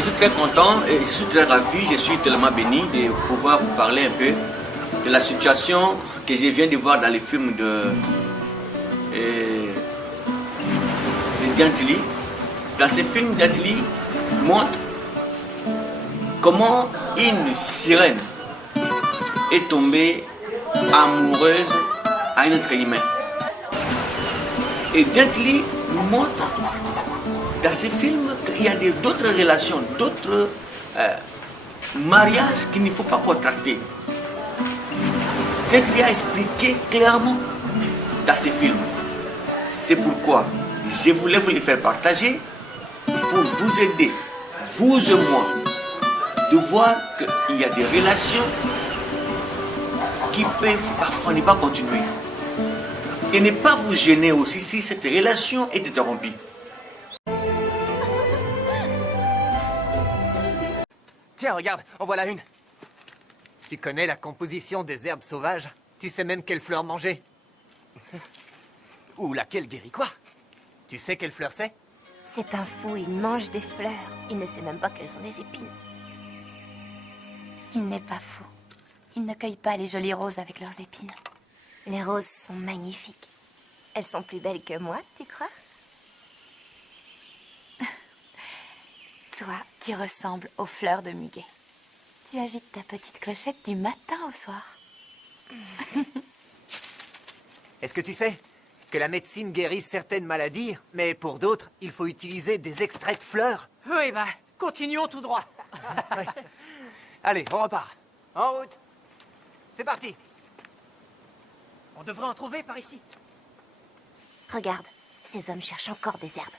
Je suis très content et je suis très ravi, je suis tellement béni de pouvoir vous parler un peu de la situation que je viens de voir dans les films de Jet Li. Dans ces films, Jet Li montre comment une sirène est tombée amoureuse à un être humain. Et Jet Li nous montre dans ces films qu'il y a d'autres relations, d'autres mariages qu'il ne faut pas contracter. Jet Li a expliqué clairement dans ces films. C'est pourquoi je voulais vous les faire partager pour vous aider, vous et moi, de voir qu'il y a des relations qui peuvent parfois ne pas continuer. Et ne pas vous gêner aussi si cette relation est interrompue. Tiens, regarde, en voilà une. Tu connais la composition des herbes sauvages? Tu sais même quelle fleur manger? Ou laquelle guérit quoi? Tu sais quelle fleur c'est? C'est un fou, il mange des fleurs. Il ne sait même pas qu'elles sont des épines. Il n'est pas fou. Il ne cueille pas les jolies roses avec leurs épines. Les roses sont magnifiques. Elles sont plus belles que moi, tu crois? Toi, tu ressembles aux fleurs de muguet. Tu agites ta petite clochette du matin au soir. Est-ce que tu sais que la médecine guérit certaines maladies, mais pour d'autres, il faut utiliser des extraits de fleurs? Oui, bah, continuons tout droit. Ouais. Allez, on repart. En route. C'est parti. On devrait en trouver par ici. Regarde, ces hommes cherchent encore des herbes.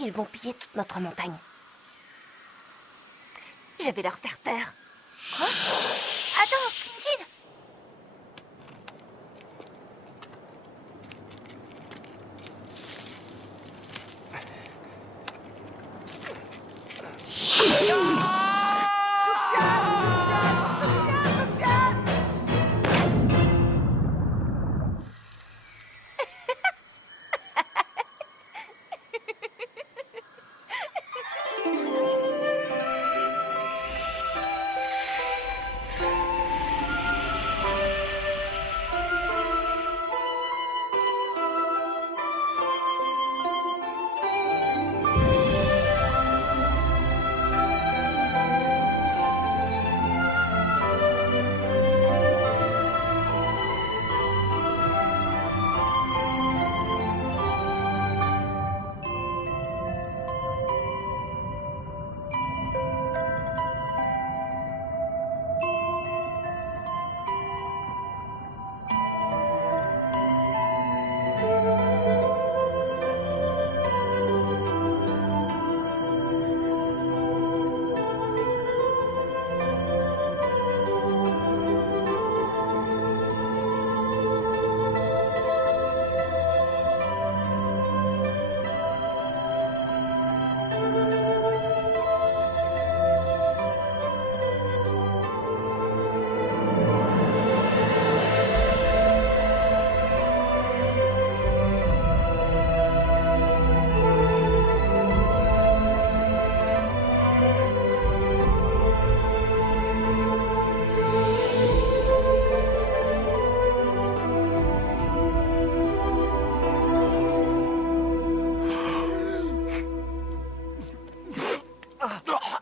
Ils vont piller toute notre montagne. Je vais leur faire peur. Quoi? Attends, Clinton!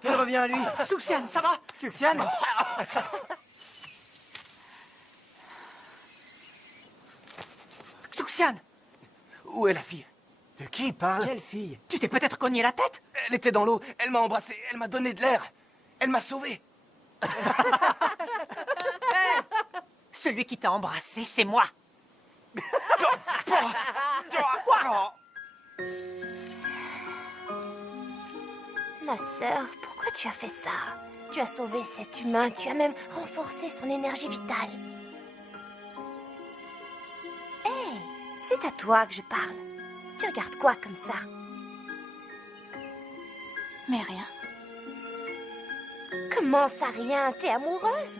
Il revient à lui. Souxiane, ça va? Souxiane? Souxiane! Où est la fille? De qui il parle? Quelle fille? Tu t'es peut-être cogné la tête? Elle était dans l'eau, elle m'a embrassé, elle m'a donné de l'air. Elle m'a sauvé. Celui qui t'a embrassé, c'est moi. Quoi? Ma sœur, pourquoi tu as fait ça? Tu as sauvé cet humain, tu as même renforcé son énergie vitale. Hé, c'est à toi que je parle. Tu regardes quoi comme ça? Mais rien. Comment ça, rien? T'es amoureuse?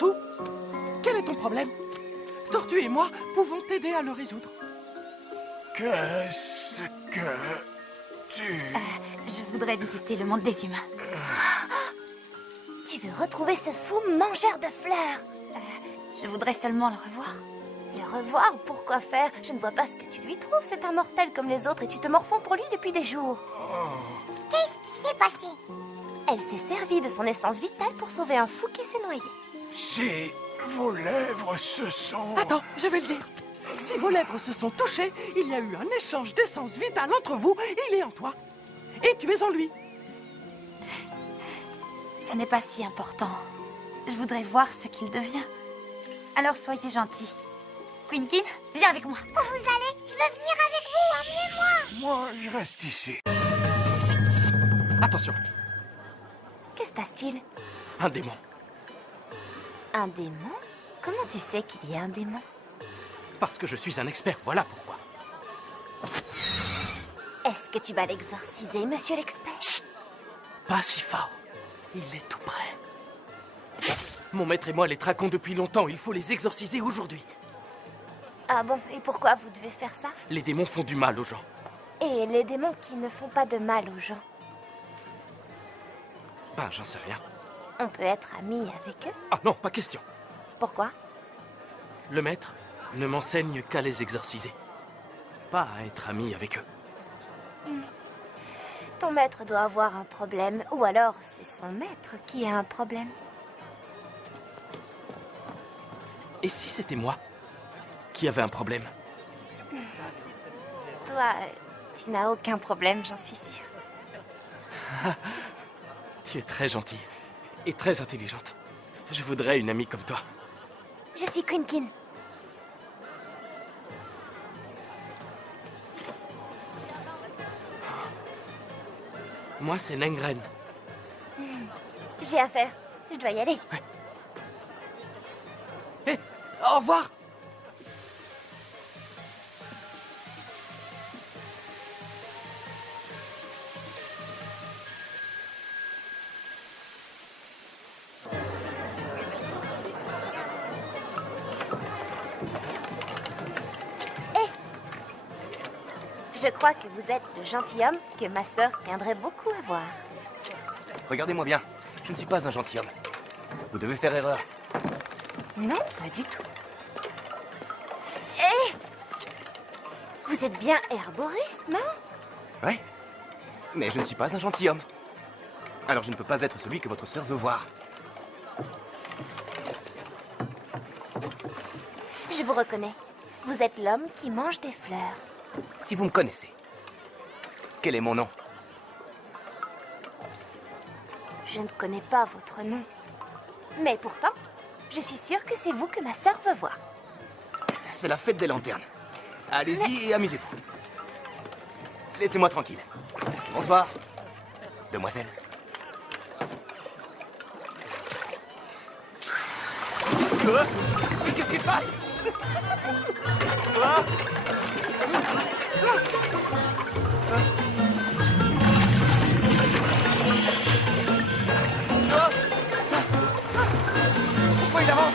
Sansou, quel est ton problème? Tortue et moi pouvons t'aider à le résoudre. Qu'est-ce que tu... Je voudrais visiter le monde des humains. Tu veux retrouver ce fou mangeur de fleurs? Je voudrais seulement le revoir. Le revoir? Pourquoi faire? Je ne vois pas ce que tu lui trouves. C'est un mortel comme les autres et tu te morfonds pour lui depuis des jours. Qu'est-ce qui s'est passé? Elle s'est servie de son essence vitale pour sauver un fou qui s'est noyé. Si vos lèvres se sont... Attends, je vais le dire. Si vos lèvres se sont touchées, il y a eu un échange d'essence vitale entre vous. Il est en toi. Et tu es en lui. Ça n'est pas si important. Je voudrais voir ce qu'il devient. Alors soyez gentil. Quinkin, viens avec moi. Où vous allez? Je veux venir avec vous. Emmenez-moi. Moi, je reste ici. Attention, Que se passe-t-il? un démon. Un démon? Comment tu sais qu'il y a un démon? Parce que je suis un expert, voilà pourquoi. Est-ce que tu vas l'exorciser, monsieur l'expert? Chut! Pas si fort. Il est tout près. Mon maître et moi les traquons depuis longtemps. Il faut les exorciser aujourd'hui. Ah bon? Et pourquoi vous devez faire ça? Les démons font du mal aux gens. Et les démons qui ne font pas de mal aux gens? Ben, j'en sais rien. On peut être amis avec eux? Ah non, pas question. Pourquoi? Le maître ne m'enseigne qu'à les exorciser. Pas à être ami avec eux. Ton maître doit avoir un problème, ou alors c'est son maître qui a un problème. Et si c'était moi qui avais un problème? Toi, tu n'as aucun problème, j'en suis sûre. Tu es très gentille et très intelligente. Je voudrais une amie comme toi. Je suis Quinkin. Moi, c'est Nengren. J'ai affaire. Je dois y aller. Hé, au revoir! Je crois que vous êtes le gentilhomme que ma sœur tiendrait beaucoup à voir. Regardez-moi bien, je ne suis pas un gentilhomme. Vous devez faire erreur. Non, pas du tout. Hé! Vous êtes bien herboriste, non? Ouais, mais je ne suis pas un gentilhomme. Alors je ne peux pas être celui que votre sœur veut voir. Je vous reconnais. Vous êtes l'homme qui mange des fleurs. Si vous me connaissez, quel est mon nom? Je ne connais pas votre nom. Mais pourtant, je suis sûre que c'est vous que ma sœur veut voir. C'est la fête des lanternes. Allez-y et amusez-vous. Laissez-moi tranquille. Bonsoir, demoiselle. Mais qu'est-ce qui se passe? Pourquoi il avance?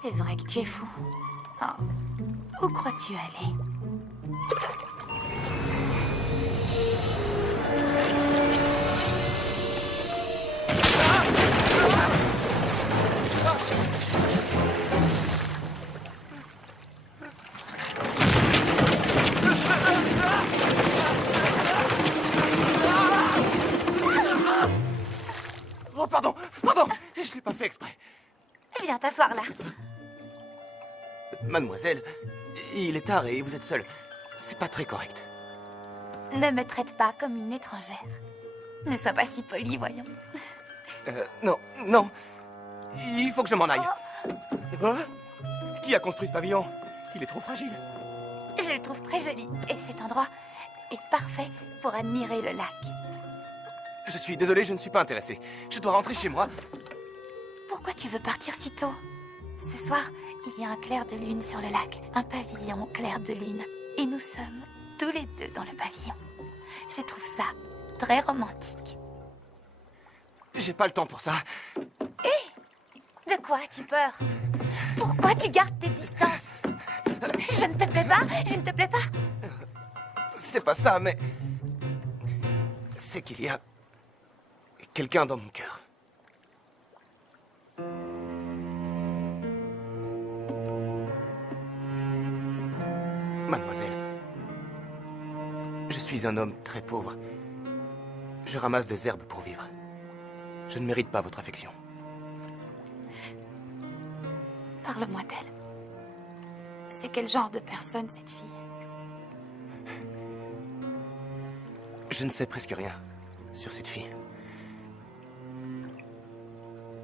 C'est vrai que tu es fou. Oh. Où crois-tu aller? t'asseoir là. Mademoiselle, il est tard et vous êtes seule. C'est pas très correct. Ne me traite pas comme une étrangère. Ne sois pas si poli, voyons. Non, non. Il faut que je m'en aille. Hein? Qui a construit ce pavillon? Il est trop fragile. Je le trouve très joli. Et cet endroit est parfait pour admirer le lac. Je suis désolé, je ne suis pas intéressé. Je dois rentrer chez moi. Pourquoi tu veux partir si tôt? Ce soir, il y a un clair de lune sur le lac. Un pavillon clair de lune. Et nous sommes tous les deux dans le pavillon. Je trouve ça très romantique. J'ai pas le temps pour ça. De quoi as-tu peur? Pourquoi tu gardes tes distances? Je ne te plais pas? Je ne te plais pas? C'est pas ça, mais... c'est qu'il y a... quelqu'un dans mon cœur. Mademoiselle, je suis un homme très pauvre. Je ramasse des herbes pour vivre. Je ne mérite pas votre affection. Parle-moi d'elle. C'est quel genre de personne, cette fille? Je ne sais presque rien sur cette fille.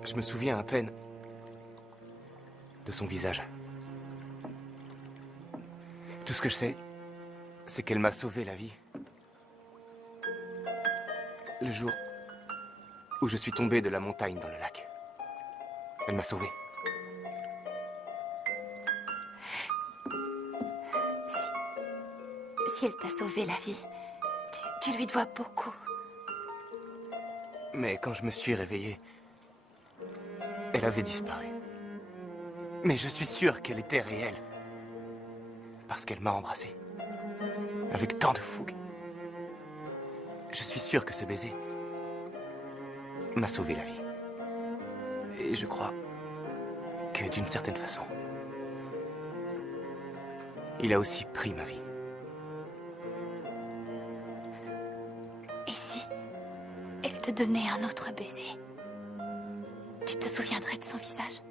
Je me souviens à peine de son visage. Tout ce que je sais, c'est qu'elle m'a sauvé la vie. Le jour où je suis tombé de la montagne dans le lac. Elle m'a sauvé. Si elle t'a sauvé la vie, tu lui dois beaucoup. Mais quand je me suis réveillé, elle avait disparu. Mais je suis sûr qu'elle était réelle. Parce qu'elle m'a embrassé. Avec tant de fougue. Je suis sûr que ce baiser m'a sauvé la vie. Et je crois que d'une certaine façon, il a aussi pris ma vie. Et si elle te donnait un autre baiser, tu te souviendrais de son visage?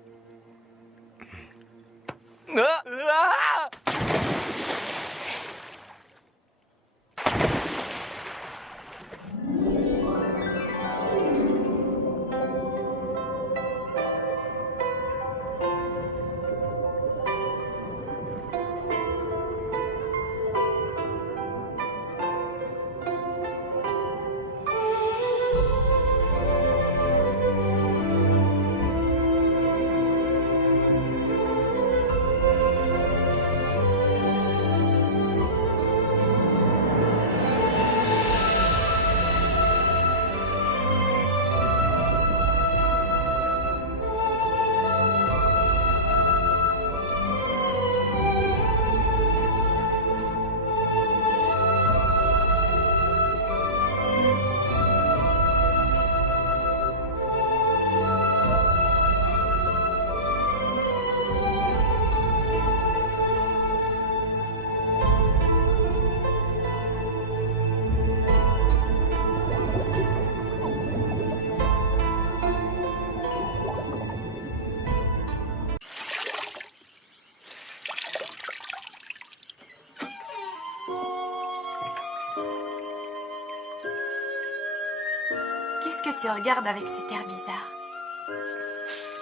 Qu'est-ce que tu regardes avec cet air bizarre?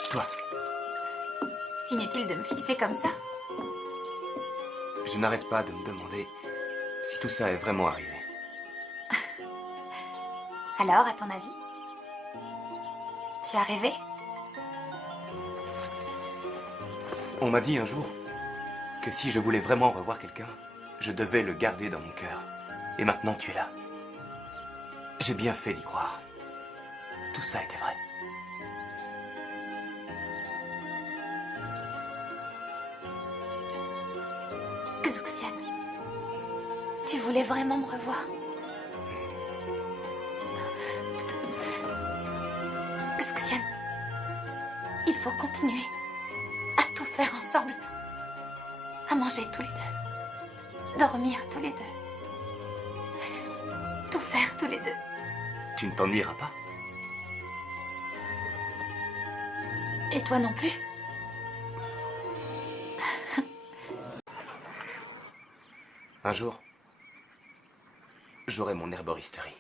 Toi, Inutile de me fixer comme ça. je n'arrête pas de me demander si tout ça est vraiment arrivé. Alors, à ton avis? Tu as rêvé? On m'a dit un jour que si je voulais vraiment revoir quelqu'un, je devais le garder dans mon cœur. Et maintenant, tu es là. J'ai bien fait d'y croire. Tout ça était vrai. Xuxian, tu voulais vraiment me revoir? Xuxian, il faut continuer à tout faire ensemble. À manger tous les deux. Dormir tous les deux. Tout faire tous les deux. Tu ne t'ennuieras pas? Et toi non plus? Un jour, j'aurai mon herboristerie.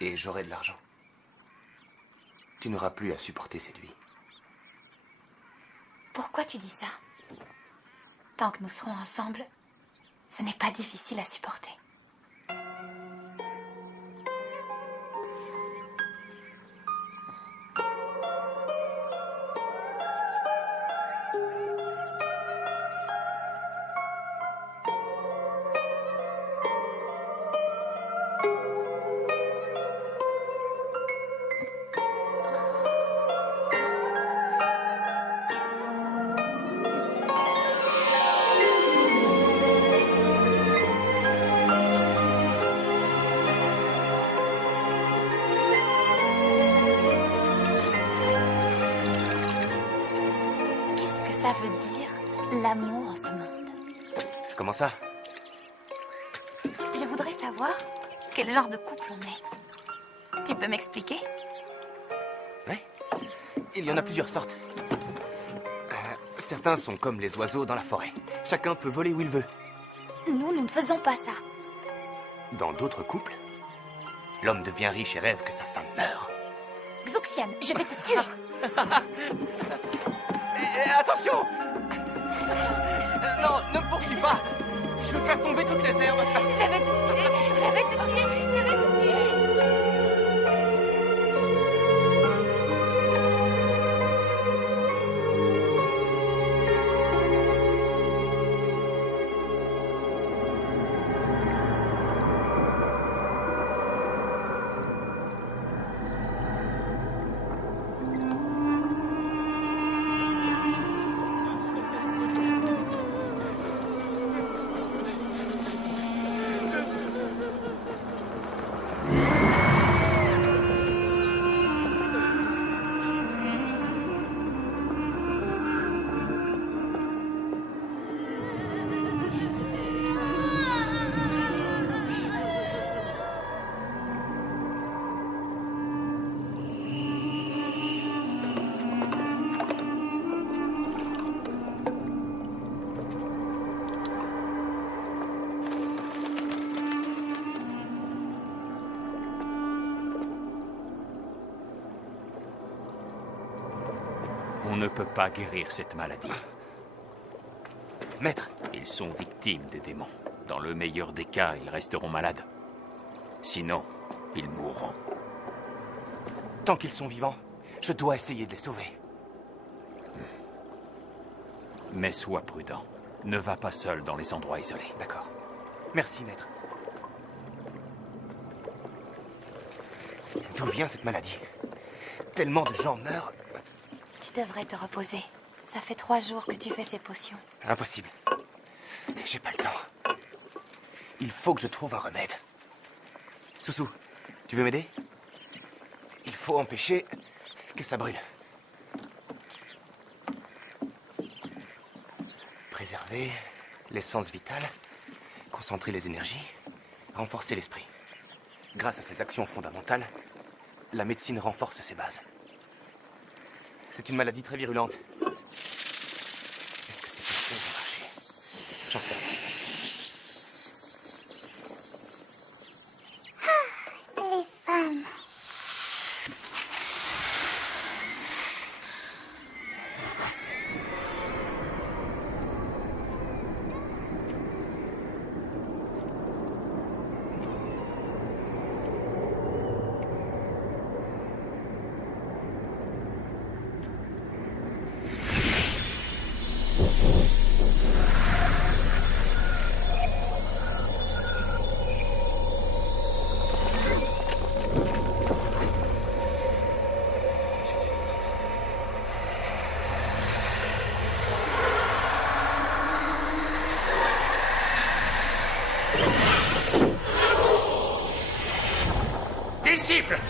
Et j'aurai de l'argent. Tu n'auras plus à supporter cette vie. Pourquoi tu dis ça? Tant que nous serons ensemble, ce n'est pas difficile à supporter. Ça veut dire l'amour en ce monde. Comment ça? Je voudrais savoir quel genre de couple on est. Tu peux m'expliquer? Oui. Il y en a plusieurs sortes. Certains sont comme les oiseaux dans la forêt. Chacun peut voler où il veut. Nous ne faisons pas ça. Dans d'autres couples, l'homme devient riche et rêve que sa femme meure. Xuxian, je vais te tuer. Attention! Non, ne me poursuis pas! Je veux faire tomber toutes les herbes! Je vais te tuer, je vais te tuer, je vais te tuer! On ne peut pas guérir cette maladie. Maître, Ils sont victimes des démons. Dans le meilleur des cas, ils resteront malades. Sinon, ils mourront. tant qu'ils sont vivants, je dois essayer de les sauver. Mais sois prudent. Ne va pas seul dans les endroits isolés. D'accord. Merci, maître. D'où vient cette maladie? Tellement de gens meurent. Tu devrais te reposer. Ça fait 3 jours que tu fais ces potions. Impossible. J'ai pas le temps. Il faut que je trouve un remède. Soussou, tu veux m'aider? Il faut empêcher que ça brûle. Préserver l'essence vitale, concentrer les énergies, renforcer l'esprit. Grâce à ces actions fondamentales, la médecine renforce ses bases. C'est une maladie très virulente. Est-ce que ces potions vont marcher? J'en sais rien. Les femmes. Disciples!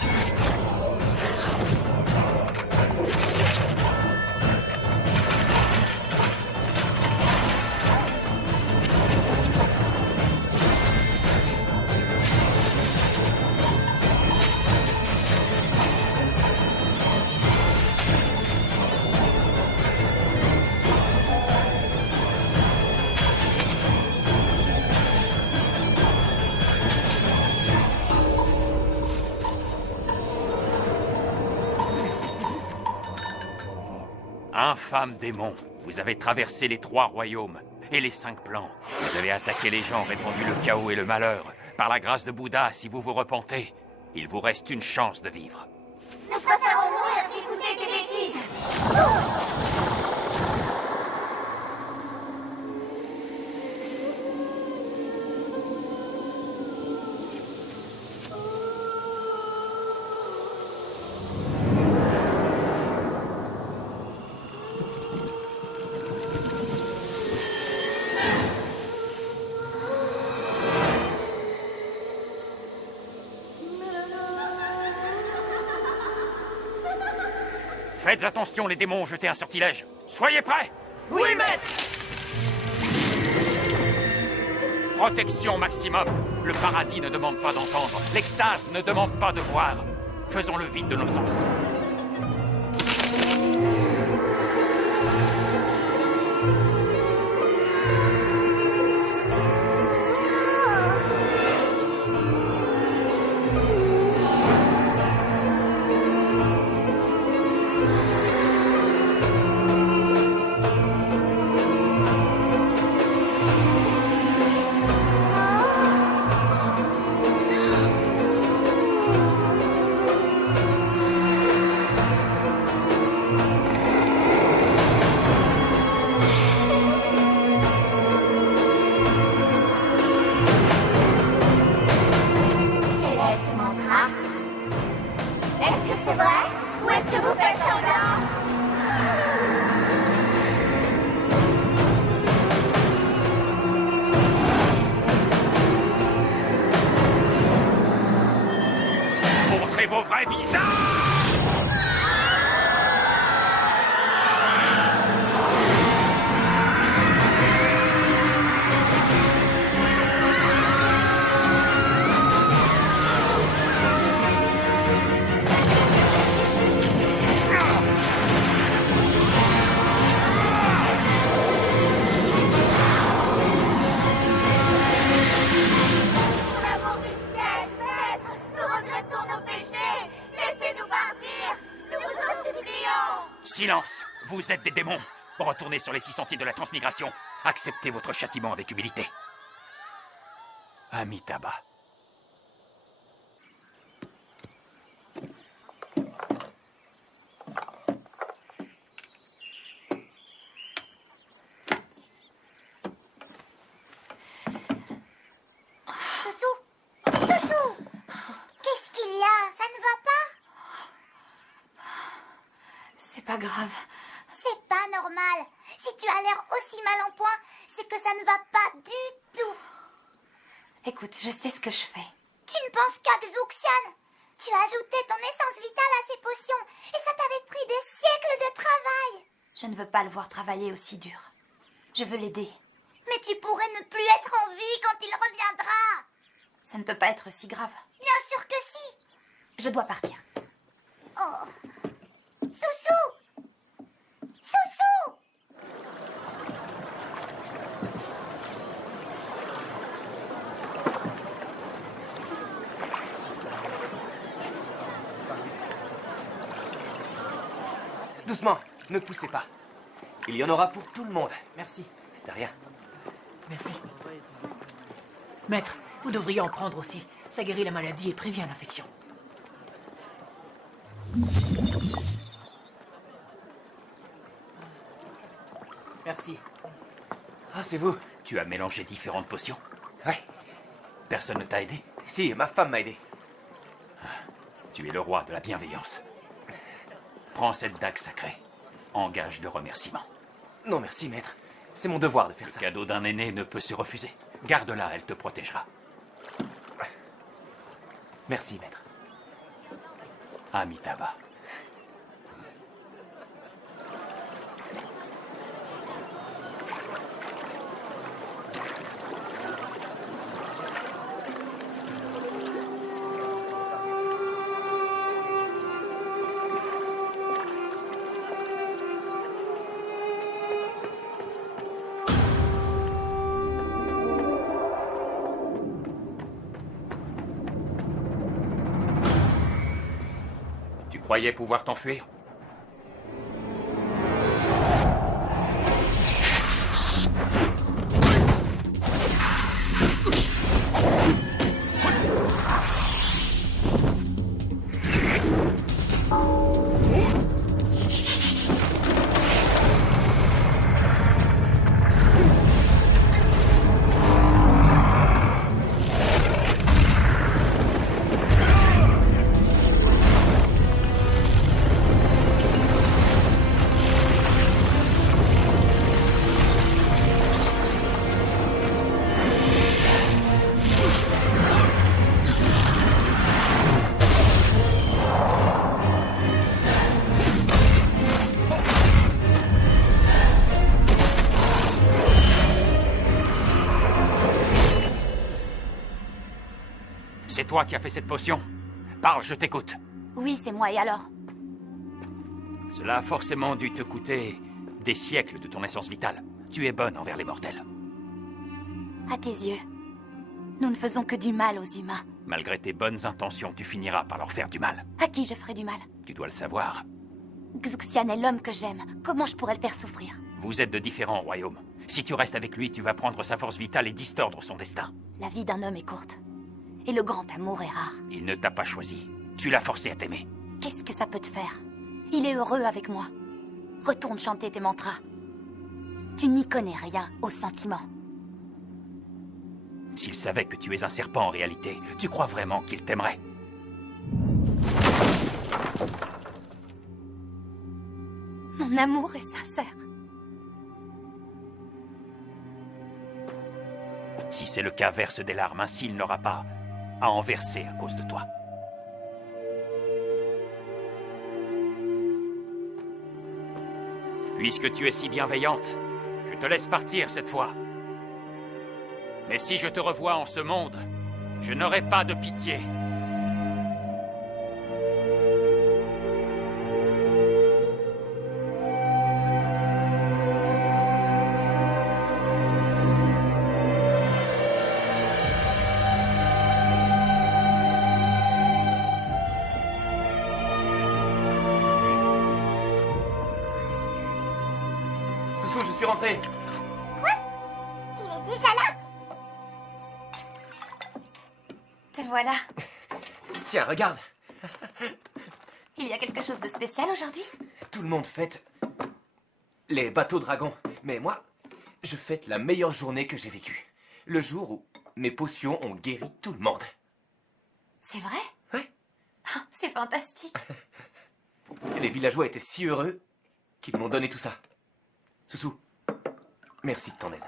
Infâme démon, vous avez traversé les 3 royaumes et les 5 plans. Vous avez attaqué les gens, répandu le chaos et le malheur. Par la grâce de Bouddha, si vous vous repentez, il vous reste une chance de vivre. Nous préférons mourir qu'écouter tes bêtises. Faites attention, les démons ont jeté un sortilège. Soyez prêts! Oui, maître! Protection maximum. Le paradis ne demande pas d'entendre. L'extase ne demande pas de voir. Faisons le vide de nos sens. Montrez vos vrais visages! L'amour du ciel, maître, nous regrettons nos péchés. Laissez-nous partir. Nous vous en supplions. Silence! Vous êtes des démons! Retournez sur les 6 sentiers de la transmigration. Acceptez votre châtiment avec humilité. Amitabha. Soussou, Soussou, qu'est-ce qu'il y a? Ça ne va pas? C'est pas grave. C'est pas normal. Si tu as l'air aussi mal en point, c'est que ça ne va pas du tout. Écoute, je sais ce que je fais. Tu ne penses qu'à Xuxian. Tu as ajouté ton essence vitale à ces potions et ça t'avait pris des siècles de travail. Je ne veux pas le voir travailler aussi dur. Je veux l'aider. Mais tu pourrais ne plus être en vie quand il reviendra. Ça ne peut pas être si grave. Bien sûr que si. Je dois partir. Oh. Soussou. Soussou. Doucement, ne poussez pas. Il y en aura pour tout le monde. Merci, De rien. merci. Maître, vous devriez en prendre aussi. Ça guérit la maladie et prévient l'infection. Merci. Ah, c'est vous? Tu as mélangé différentes potions? Ouais. Personne ne t'a aidé? Si, ma femme m'a aidé. Tu es le roi de la bienveillance. Prends cette dague sacrée. En gage de remerciement. Non, merci, maître. C'est mon devoir de faire Le ça. cadeau d'un aîné ne peut se refuser. Garde-la, elle te protégera. Merci, maître. Amitabha. Tu croyais pouvoir t'enfuir? C'est toi qui as fait cette potion? Parle, je t'écoute. Oui, c'est moi, et alors? Cela a forcément dû te coûter des siècles de ton essence vitale. Tu es bonne envers les mortels. À tes yeux, nous ne faisons que du mal aux humains. Malgré tes bonnes intentions, tu finiras par leur faire du mal. À qui je ferai du mal? Tu dois le savoir. Xuxian est l'homme que j'aime. Comment je pourrais le faire souffrir? Vous êtes de différents royaumes. Si tu restes avec lui, tu vas prendre sa force vitale et distordre son destin. La vie d'un homme est courte. Et le grand amour est rare. Il ne t'a pas choisi. Tu l'as forcé à t'aimer. Qu'est-ce que ça peut te faire? Il est heureux avec moi. Retourne chanter tes mantras. Tu n'y connais rien aux sentiments. S'il savait que tu es un serpent en réalité, tu crois vraiment qu'il t'aimerait? Mon amour est sincère. Si c'est le cas, verse des larmes, ainsi il n'aura pas à en verser à cause de toi. Puisque tu es si bienveillante, je te laisse partir cette fois. Mais si je te revois en ce monde, je n'aurai pas de pitié. Soussou, je suis rentré. Il est déjà là. Te voilà. Tiens, regarde. Il y a quelque chose de spécial aujourd'hui? Tout le monde fête les bateaux dragons. Mais moi, je fête la meilleure journée que j'ai vécue. Le jour où mes potions ont guéri tout le monde. C'est vrai? Ouais. Ah, c'est fantastique. Les villageois étaient si heureux qu'ils m'ont donné tout ça. Soussou, merci de ton aide.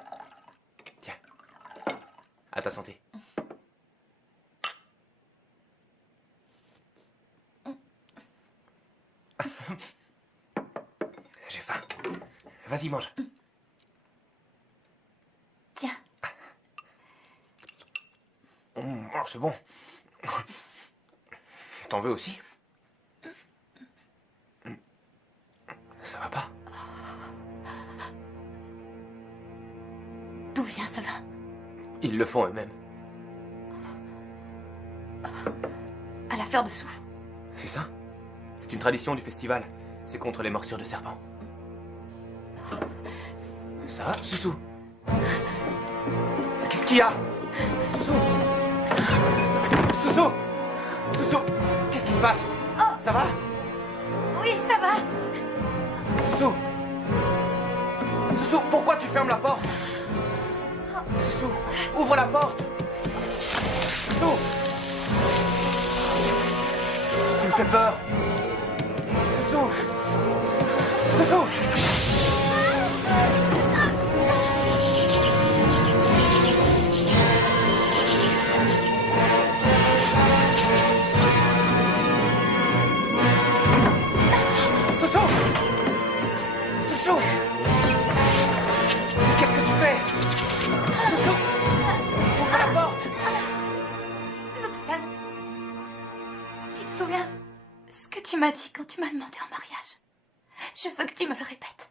Tiens, à ta santé. J'ai faim. Vas-y, mange. Tiens. Oh, c'est bon. T'en veux aussi? Ça va pas? D'où vient ce vin? Ils le font eux-mêmes. À la fleur de soufre. C'est ça? C'est une tradition du festival. C'est contre les morsures de serpents. Ça va, Soussou? Qu'est-ce qu'il y a? Soussou? Soussou? Soussou? Qu'est-ce qui se passe? Ça va? Oui, ça va. Soussou? Soussou, pourquoi tu fermes la porte? Soussou, ouvre la porte! Soussou! Tu me fais peur! Soussou! Soussou! Soussou! Soussou! Qu'est-ce que tu fais? Soussou! Ouvre la porte! Xuxian, tu te souviens ce que tu m'as dit quand tu m'as demandé en mariage? Je veux que tu me le répètes.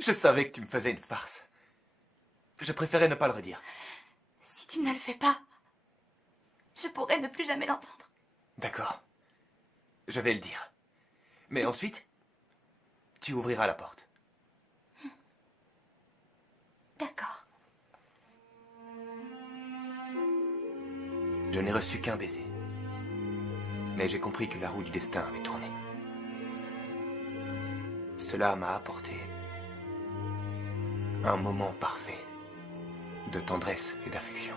Je savais que tu me faisais une farce. Je préférais ne pas le redire. Si tu ne le fais pas, je pourrais ne plus jamais l'entendre. D'accord. Je vais le dire. Mais ensuite, tu ouvriras la porte. D'accord. Je n'ai reçu qu'un baiser. Mais j'ai compris que la roue du destin avait tourné. Cela m'a apporté un moment parfait de tendresse et d'affection.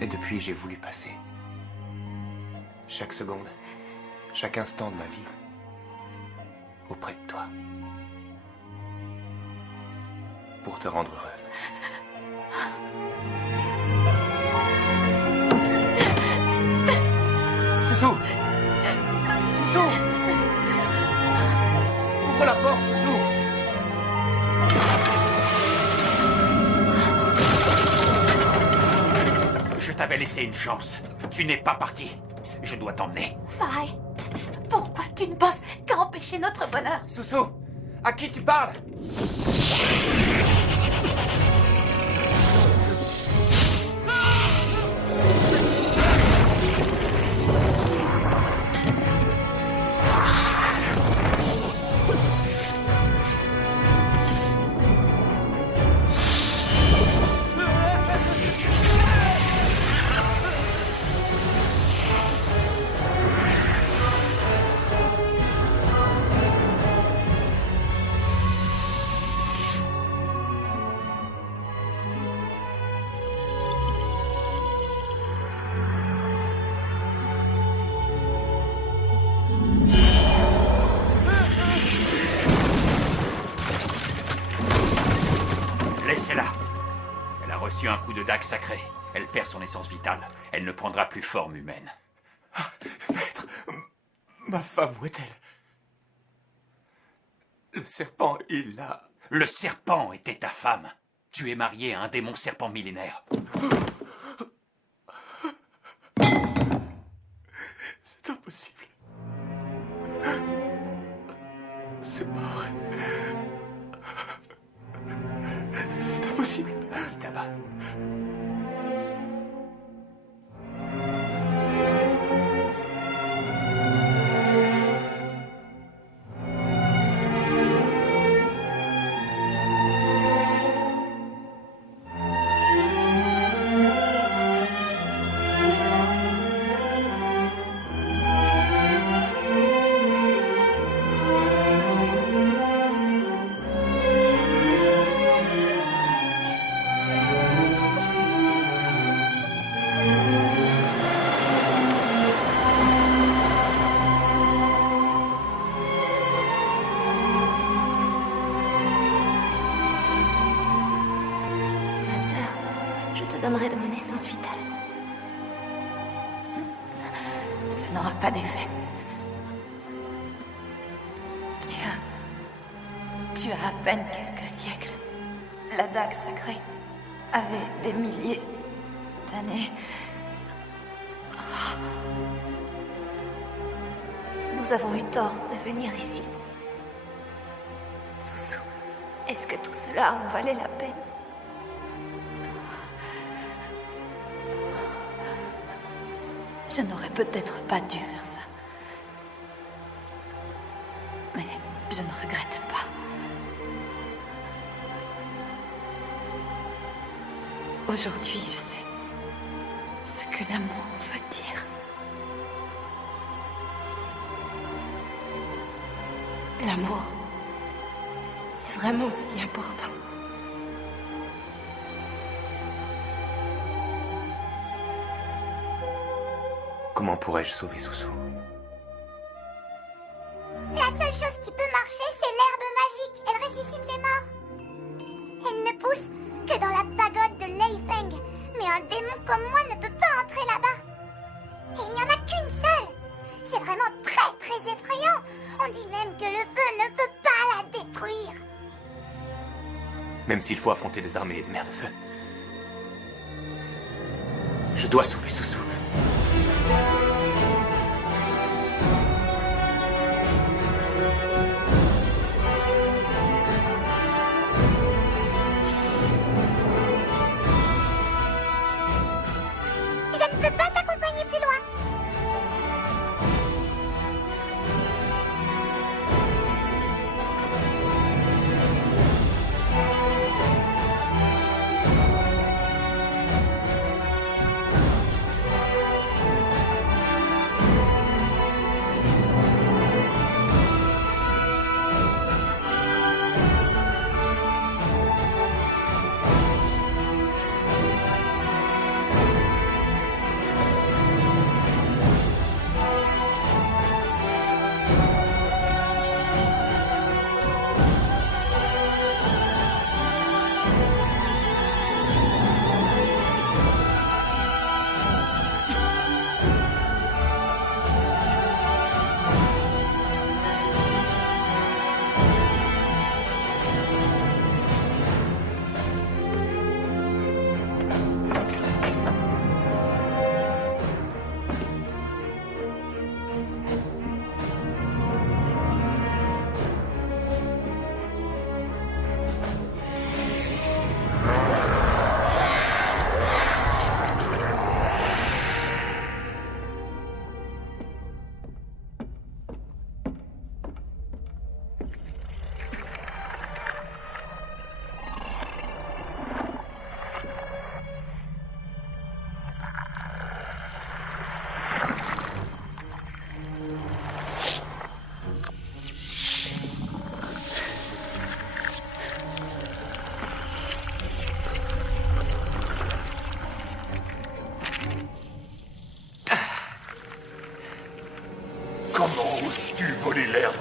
Et depuis, j'ai voulu passer chaque seconde, chaque instant de ma vie auprès de toi. Pour te rendre heureuse. Soussou! Soussou! Ouvre la porte, Soussou! t'avais laissé une chance. Tu n'es pas parti. Je dois t'emmener. Faye, pourquoi tu ne penses qu'à empêcher notre bonheur? Soussou, à qui tu parles? Laissez-la. Elle a reçu un coup de dague sacré. Elle perd son essence vitale. Elle ne prendra plus forme humaine. Maître, ma femme, où est-elle? Le serpent, il l'a... Le serpent était ta femme. Tu es marié à un démon serpent millénaire. C'est impossible. C'est pas vrai. C'est impossible. Amitabha. Ma sœur, je te donnerai de mon essence vitale. Ça n'aura pas d'effet. Tu as à peine quelques siècles. La dague sacrée avait des milliers d'années. Nous avons eu tort de venir ici. Soussou, est-ce que tout cela en valait la peine? Je n'aurais peut-être pas dû faire ça. Mais je ne regrette pas. Aujourd'hui, je sais ce que l'amour veut dire. L'amour, c'est vraiment si important. Comment pourrais-je sauver Soussou? La seule chose qui peut marcher, c'est l'herbe magique. Elle ressuscite les morts. Elle ne pousse que dans la pagode de Leifeng. Mais un démon comme moi ne peut pas entrer là-bas. Et il n'y en a qu'une seule. C'est vraiment très très effrayant. On dit même que le feu ne peut pas la détruire. Même s'il faut affronter des armées et des mers de feu. Je dois sauver Soussou. Je ne peux pas t'accompagner plus loin.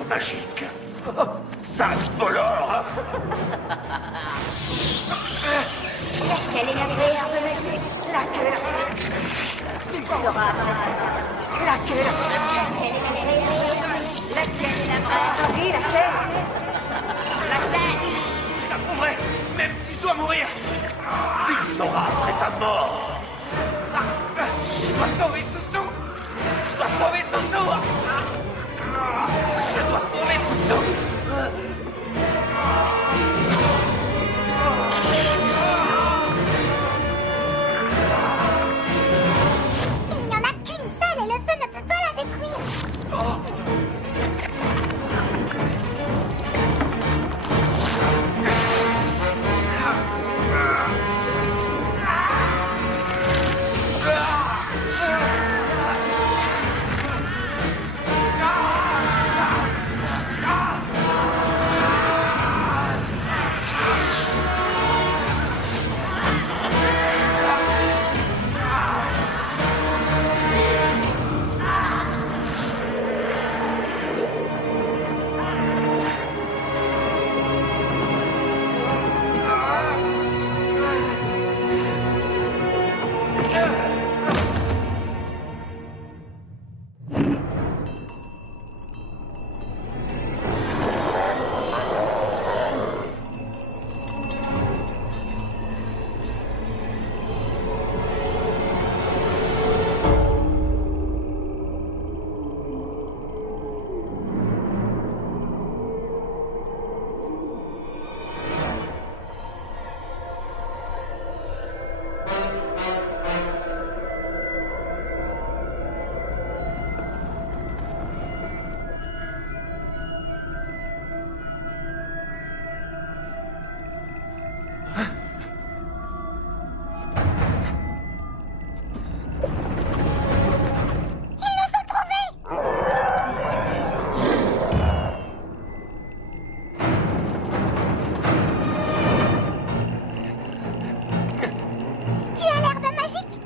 magique. Sale voleur. Laquelle est la vraie herbe magique? Laquelle? Tu le sauras. Laquelle? Laquelle est la vraie herbe magique? Laquelle est la vraie? Oui, laquelle? Laquelle? Je la trouverai, même si je dois mourir. Tu le sauras après ta mort. Je dois sauver Soussou. Je dois sauver Soussou. Je dois sauver Soussou. Il n'y en a qu'une seule et le feu ne peut pas la détruire.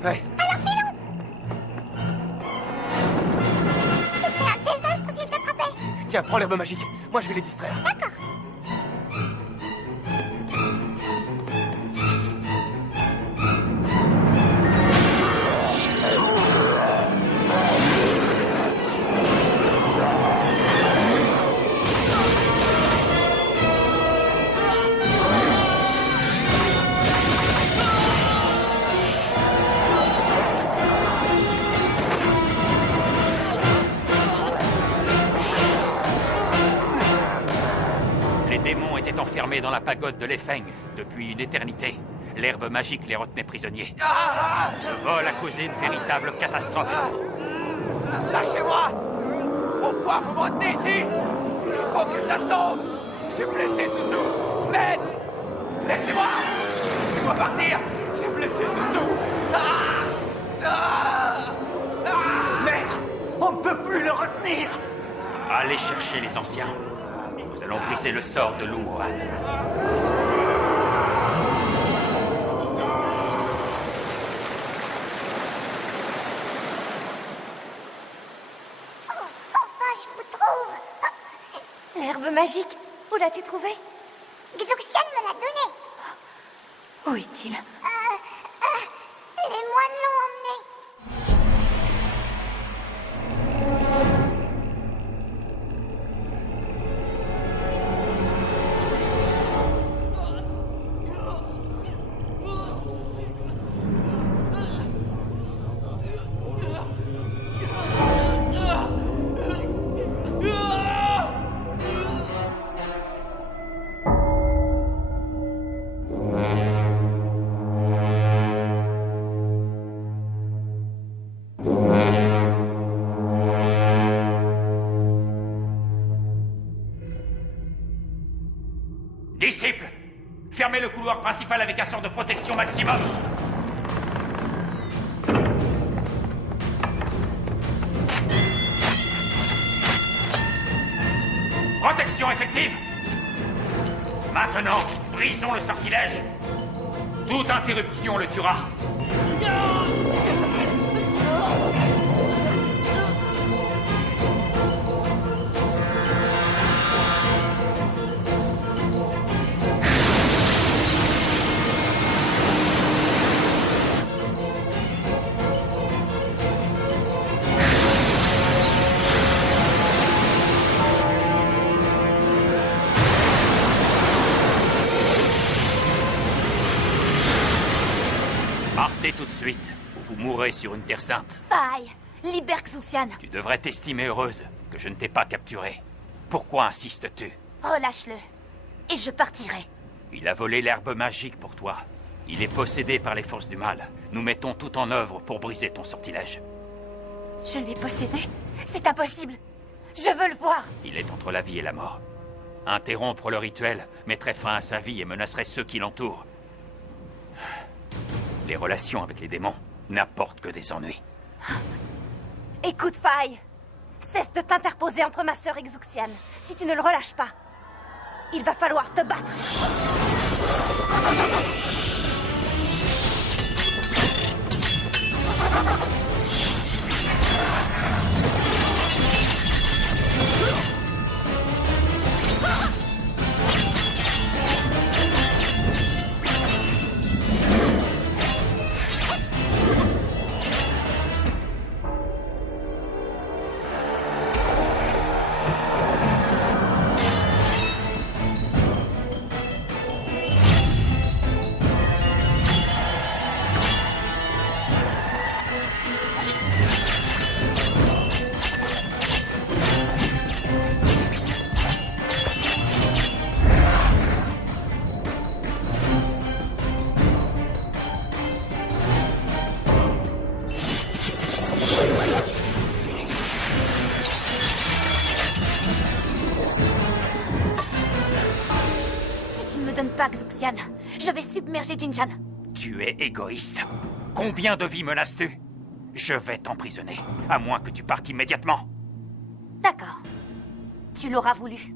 Ouais. Alors filons! Ce serait un désastre s'ils t'attrapaient! Tiens, prends l'herbe magique. Moi, je vais les distraire. D'accord. Enfermés dans la pagode de l'Efeng depuis une éternité. L'herbe magique les retenait prisonniers. Ce vol a causé une véritable catastrophe. Lâchez-moi! Pourquoi vous me retenez ici? Il faut que je la sauve! J'ai blessé Soussou! M'aide! Laissez-moi! Laissez-moi partir! J'ai blessé Soussou! Maître! On ne peut plus le retenir! Allez chercher les anciens. Nous allons briser le sort de Luohan. Enfin, je vous trouve! L'herbe magique, où l'as-tu trouvée? Xuxian me l'a donnée! Où est-il? Les moines l'ont emmené! Disciples, fermez le couloir principal avec un sort de protection maximum. Protection effective. Maintenant, brisons le sortilège. Toute interruption le tuera. Partez tout de suite, ou vous mourrez sur une terre sainte. Faille, libère Xuxian. Tu devrais t'estimer heureuse que je ne t'ai pas capturé. Pourquoi insistes-tu? Relâche-le. Et je partirai. Il a volé l'herbe magique pour toi. Il est possédé par les forces du mal. Nous mettons tout en œuvre pour briser ton sortilège. Je l'ai possédé? C'est impossible. Je veux le voir. Il est entre la vie et la mort. Interrompre le rituel mettrait fin à sa vie et menacerait ceux qui l'entourent. Les relations avec les démons n'apportent que des ennuis. Écoute, Faille. Cesse de t'interposer entre ma sœur et Xuxian. Si tu ne le relâches pas, il va falloir te battre. Xuxian, je vais submerger Jinjan. Tu es égoïste. Combien de vies menaces-tu? Je vais t'emprisonner, à moins que tu partes immédiatement. D'accord. Tu l'auras voulu.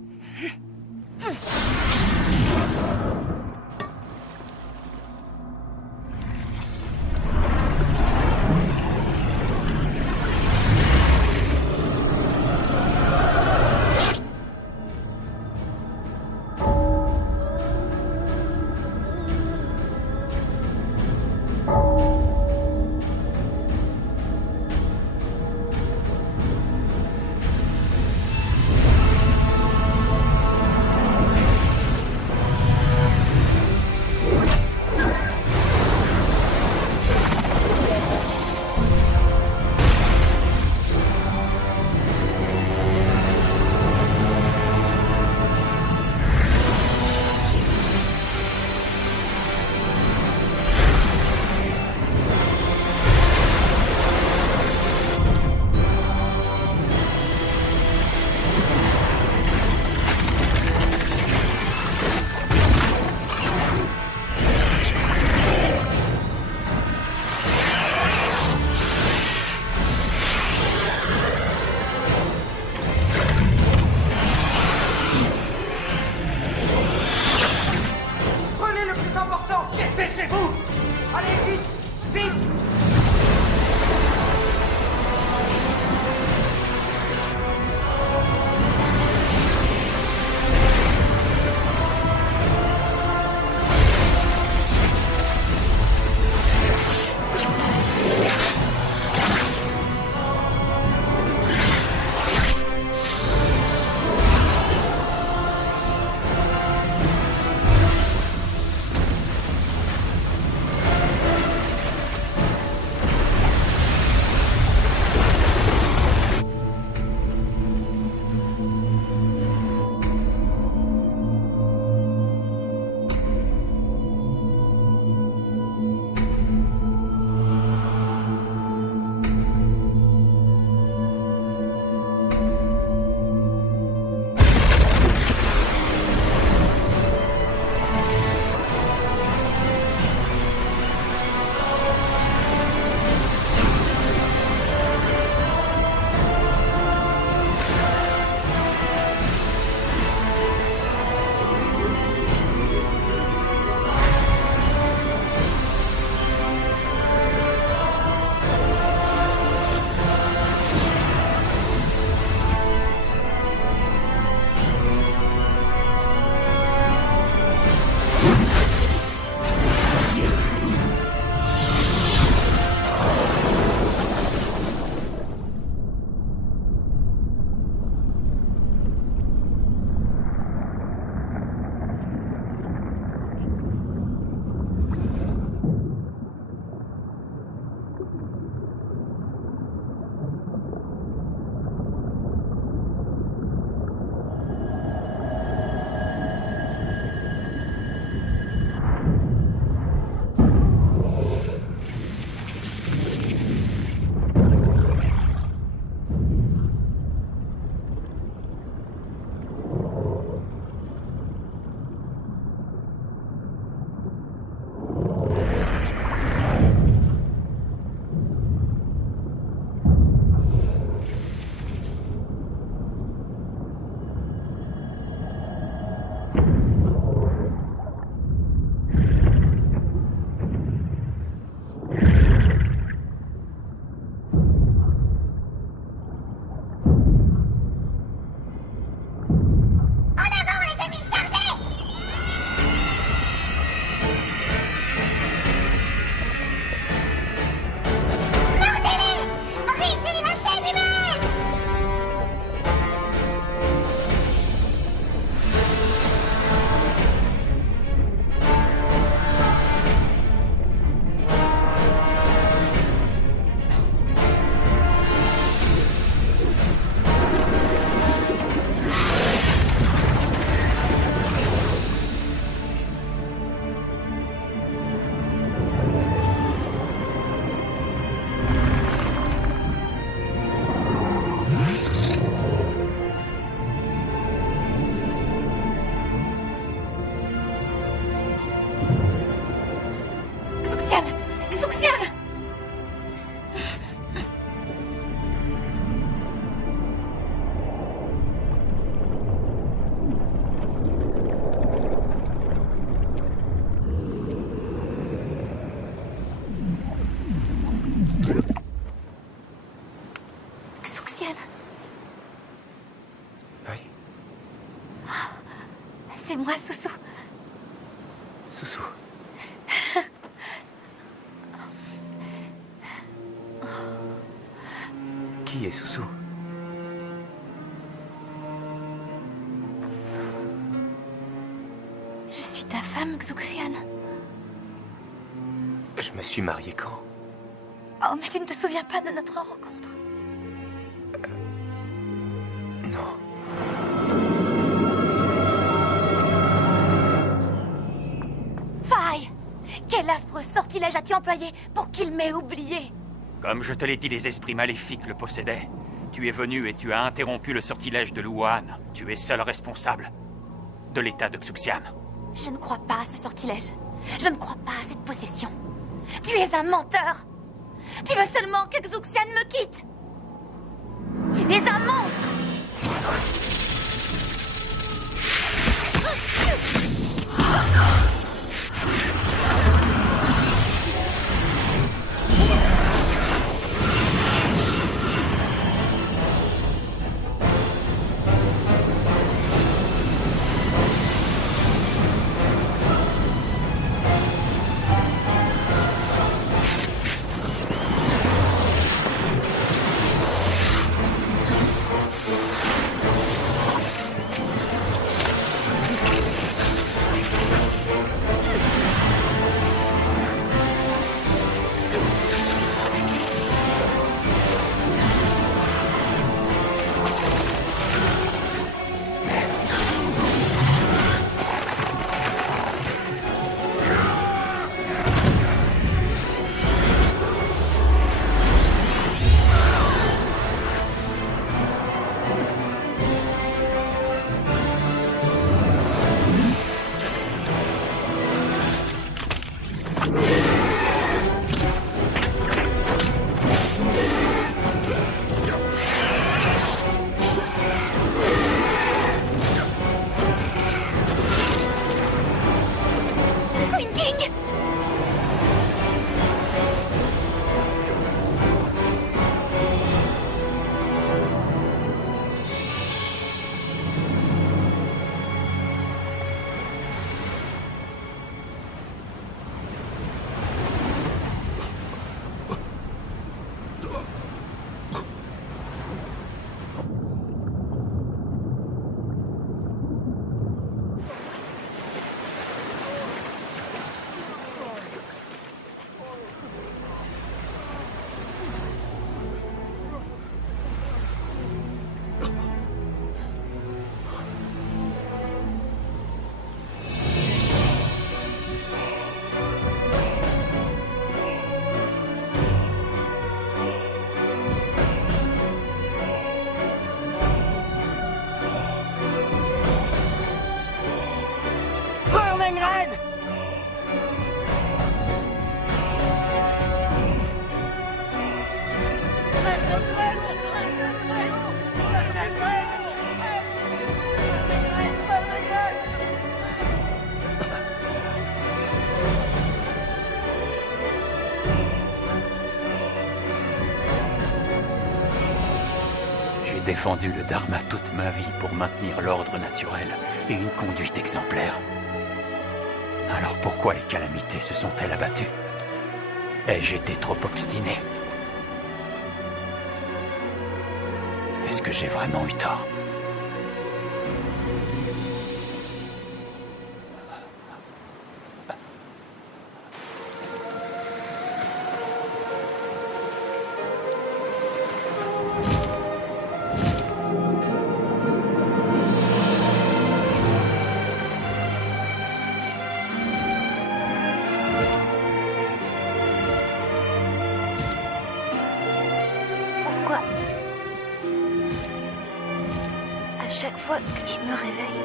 moi, Soussou. Soussou. Qui est Soussou? Je suis ta femme, Xuxian. Je me suis marié quand? Oh, mais tu ne te souviens pas de notre rencontre? Non. Faille! Quel affreux sortilège as-tu employé pour qu'il m'ait oublié? Comme je te l'ai dit, les esprits maléfiques le possédaient. Tu es venu et tu as interrompu le sortilège de Luan. Tu es seul responsable de l'état de Xuxian. Je ne crois pas à ce sortilège. Je ne crois pas à cette possession. Tu es un menteur. Tu veux seulement que Xuxian me quitte. Tu es un monstre. J'ai défendu le Dharma toute ma vie pour maintenir l'ordre naturel et une conduite exemplaire. Alors pourquoi les calamités se sont-elles abattues? Ai-je été trop obstiné? Est-ce que j'ai vraiment eu tort? Pourquoi? À chaque fois que je me réveille,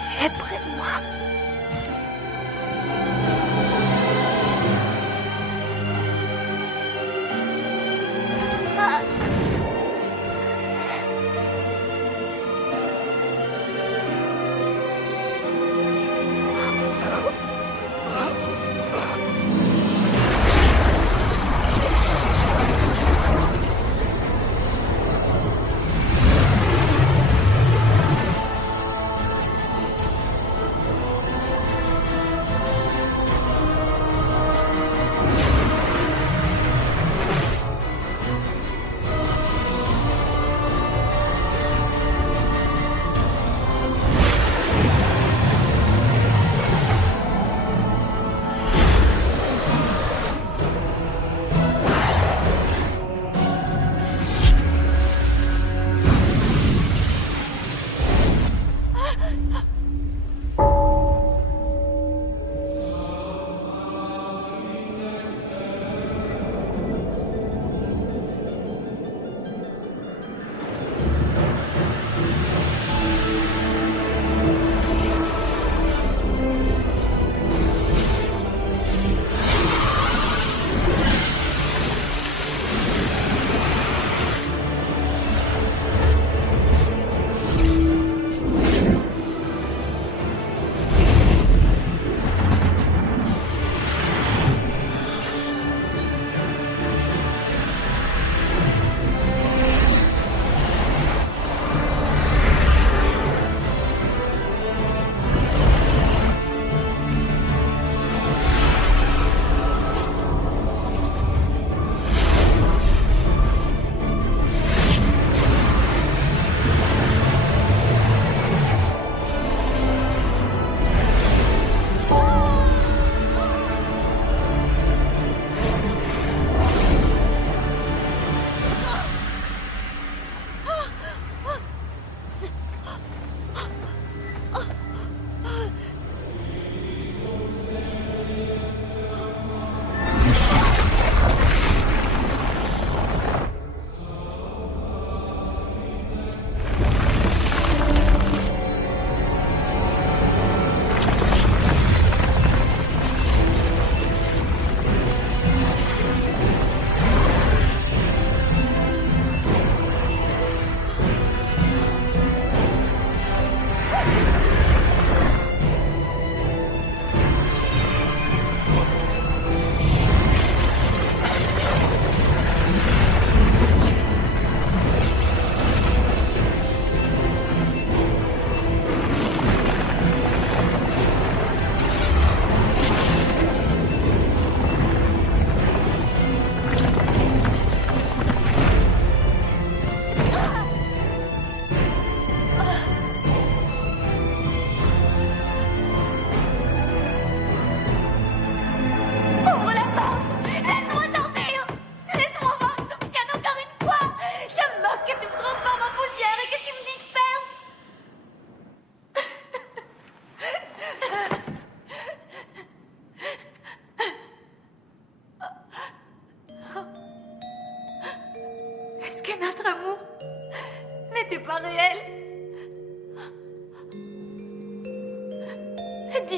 tu es près de moi. Ah.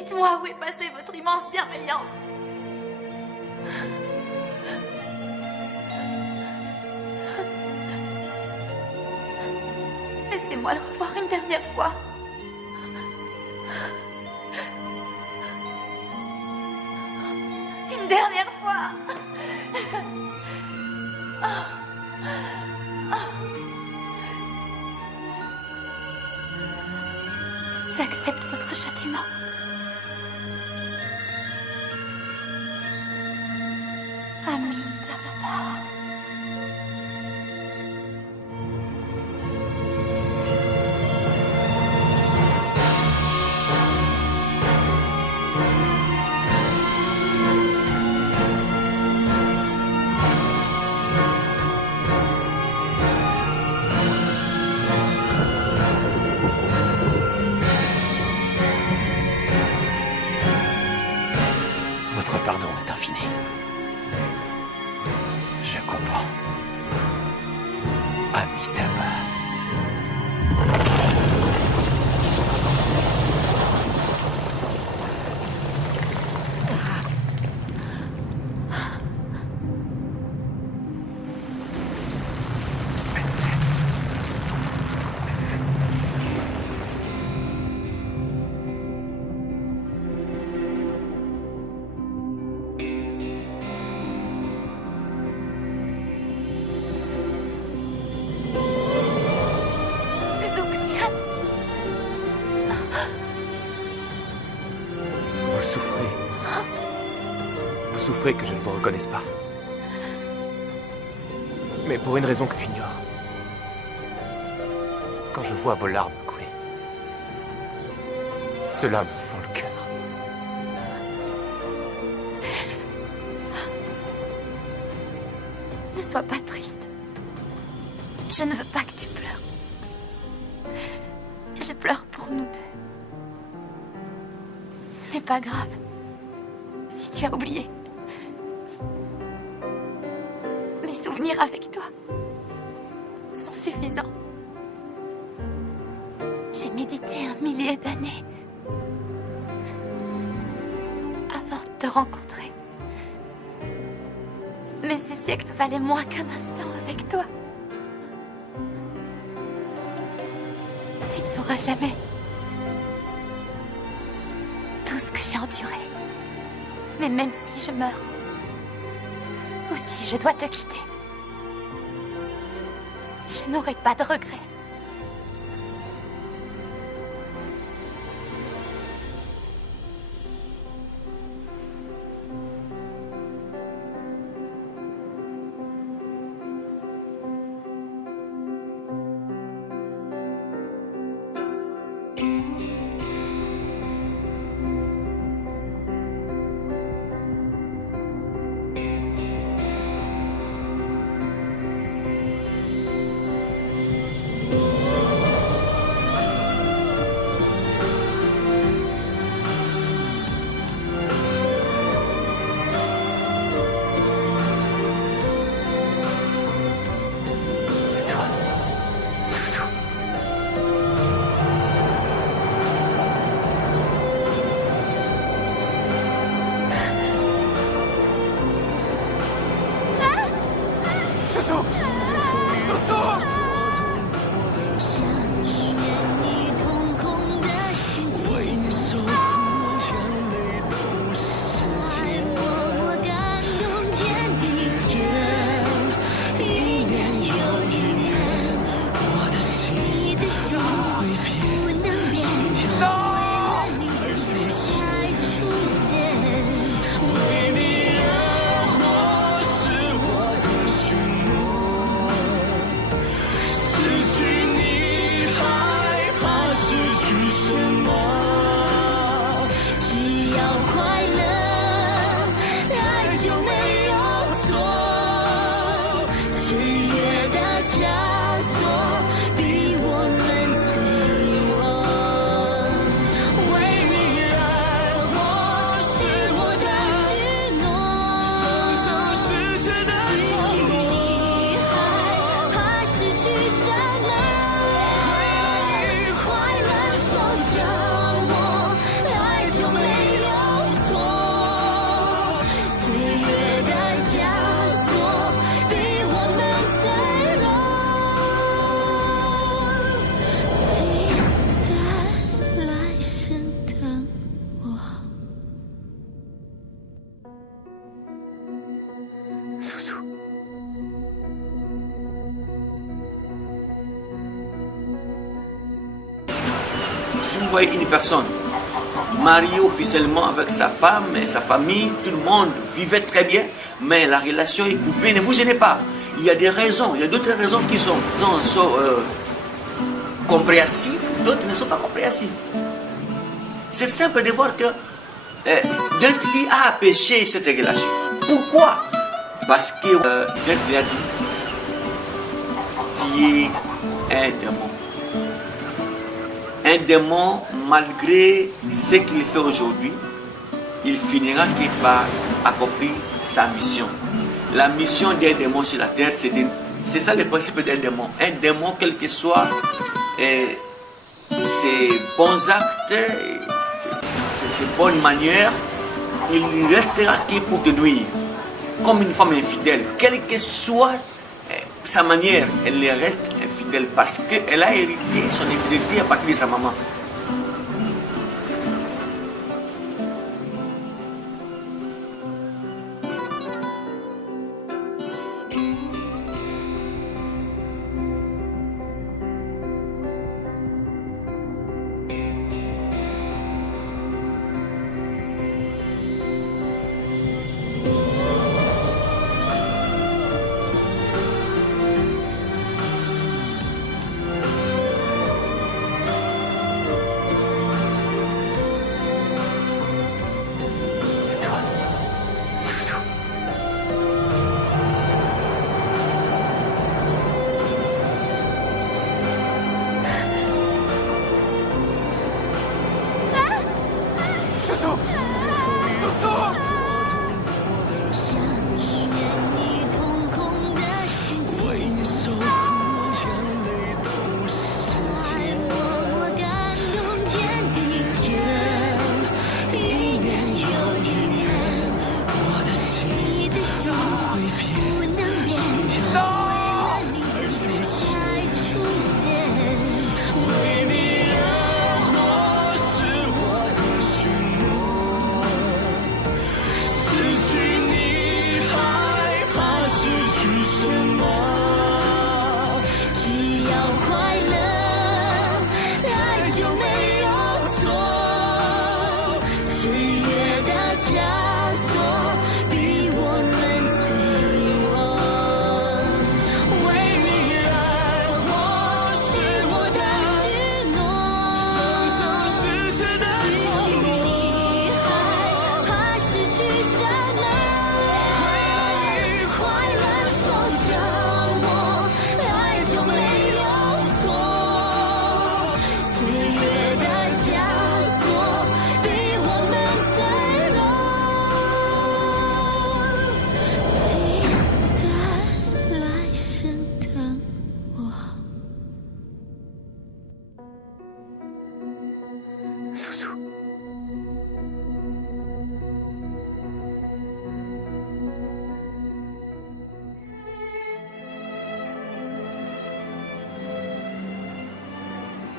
Dites-moi où est passée votre immense bienveillance. Laissez-moi le revoir une dernière fois. Une dernière fois. J'accepte votre châtiment. Amin Tavaba. Votre pardon est infini. Je comprends. Amitabha. Xuxian. Vous souffrez. Vous souffrez que je ne vous reconnaisse pas. Mais pour une raison que j'ignore. Quand je vois vos larmes couler, cela me fend le cœur. Ne sois pas triste. Je ne veux pas que tu pleures. Je pleure pour nous deux. Ce n'est pas grave. Si tu as oublié. Mes souvenirs avec toi sont suffisants. J'ai médité 1 millier d'années avant de te rencontrer. Mais ces siècles valaient moins qu'un instant avec toi. Tu ne sauras jamais tout ce que j'ai enduré. Mais même si je meurs, ou si je dois te quitter, je n'aurai pas de regrets.就没 vous voyez une personne mariée officiellement avec sa femme et sa famille, tout le monde vivait très bien, mais la relation est coupée, ne vous gênez pas. Il y a des raisons, il y a d'autres raisons qui sont compréhensibles, d'autres ne sont pas compréhensibles. C'est simple de voir que Gently a empêché cette relation. Pourquoi? Parce que Gently a dit, tu es un démon. Un démon, malgré ce qu'il fait aujourd'hui, il finira par accomplir sa mission. La mission d'un démon sur la terre, c'est ça le principe d'un démon. Un démon, quel que soit ses bons actes, ses bonnes manières, il restera que pour te nuire. Comme une femme infidèle, quelle que soit sa manière, elle reste infidèle parce qu'elle a hérité son infidélité à partir de sa maman.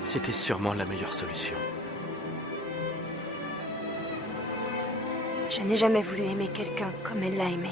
C'était sûrement la meilleure solution. Je n'ai jamais voulu aimer quelqu'un comme elle l'a aimé.